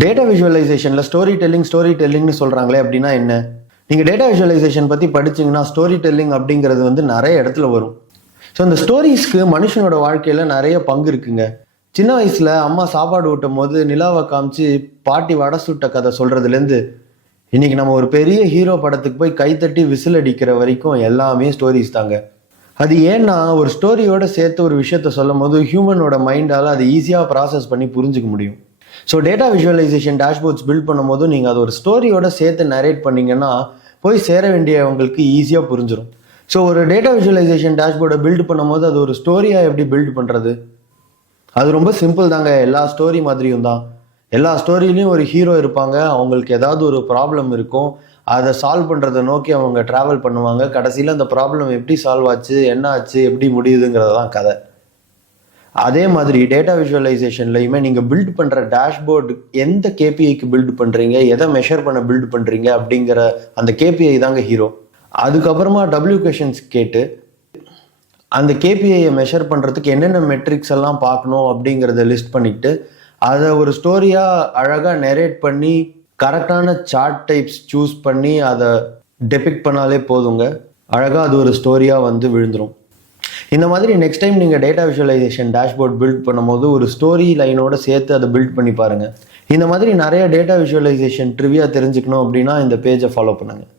Data விஷுவலைசேஷனில் story டெல்லிங்னு சொல்கிறாங்களே அப்படின்னா என்ன? நீங்கள் டேட்டா விஷுவலைசேஷன் பற்றி படிச்சிங்கன்னா ஸ்டோரி டெல்லிங் அப்படிங்கிறது வந்து நிறைய இடத்துல வரும். ஸோ இந்த ஸ்டோரிஸ்க்கு மனுஷனோட வாழ்க்கையில் நிறைய பங்கு இருக்குங்க. சின்ன வயசில் அம்மா சாப்பாடு ஊட்டும் போது நிலாவை காமிச்சு பாட்டி வடை சுட்ட கதை சொல்கிறதுலேருந்து இன்னைக்கு நம்ம ஒரு பெரிய ஹீரோ படத்துக்கு போய் கைத்தட்டி விசில் அடிக்கிற வரைக்கும் எல்லாமே ஸ்டோரிஸ் தாங்க. அது ஏன்னா ஒரு ஸ்டோரியோட சேர்த்து ஒரு விஷயத்த சொல்லும் போது ஹியூமனோட மைண்டால் அதை ஈஸியாக ப்ராசஸ் பண்ணி புரிஞ்சுக்க முடியும். So data visualization dashboards build பண்ணும்போது நீங்கள் அதை ஒரு ஸ்டோரியோட சேர்த்து நரேட் பண்ணிங்கன்னா போய் சேர வேண்டியவங்களுக்கு ஈஸியாக புரிஞ்சிடும். ஸோ ஒரு டேட்டா விஷுவலைசேஷன் டேஷ்போர்டை பில்ட் பண்ணும்போது அது ஒரு ஸ்டோரியாக எப்படி பில்ட் பண்ணுறது? அது ரொம்ப சிம்பிள் தாங்க. எல்லா ஸ்டோரி மாதிரியும் தான். எல்லா ஸ்டோரியிலையும் ஒரு ஹீரோ இருப்பாங்க. அவங்களுக்கு ஏதாவது ஒரு ப்ராப்ளம் இருக்கும். அதை சால்வ் பண்ணுறதை நோக்கி அவங்க ட்ராவல் பண்ணுவாங்க. கடைசியில் அந்த ப்ராப்ளம் எப்படி சால்வ் ஆச்சு, என்ன ஆச்சு, எப்படி முடியுதுங்கிறது தான் கதை. அதே மாதிரி டேட்டா விஷுவலைசேஷன்லையுமே நீங்கள் பில்ட் பண்ணுற டேஷ்போர்டு எந்த கேபிஐக்கு பில்ட் பண்ணுறீங்க, எதை மெஷர் பண்ண பில்ட் பண்ணுறீங்க அப்படிங்கிற அந்த கேபிஐ தாங்க ஹீரோ. அதுக்கப்புறமா டபிள்யூ கொஷன்ஸ் கேட்டு அந்த கேபிஐயை மெஷர் பண்ணுறதுக்கு என்னென்ன மெட்ரிக்ஸ் எல்லாம் பார்க்கணும் அப்படிங்கிறத லிஸ்ட் பண்ணிட்டு அதை ஒரு ஸ்டோரியாக அழகாக நெரேட் பண்ணி கரெக்டான சார்ட் டைப்ஸ் சூஸ் பண்ணி அதை டெபிக்ட் பண்ணாலே போதுங்க. அழகாக அது ஒரு ஸ்டோரியாக வந்து விழுந்துடும். இந்த மாதிரி நெக்ஸ்ட் டைம் நீங்கள் டேட்டா விஷுவலைசேஷன் டேஷ்போர்ட் பில்ட் பண்ணும்போது ஒரு ஸ்டோரி லைனோட சேர்த்து அதை பில்ட் பண்ணி பாருங்கள். இந்த மாதிரி நிறைய டேட்டா விஷுவலைசேஷன் ட்ரிவியா தெரிஞ்சுக்கணும் அப்படின்னா இந்த பேஜை ஃபாலோ பண்ணுங்கள்.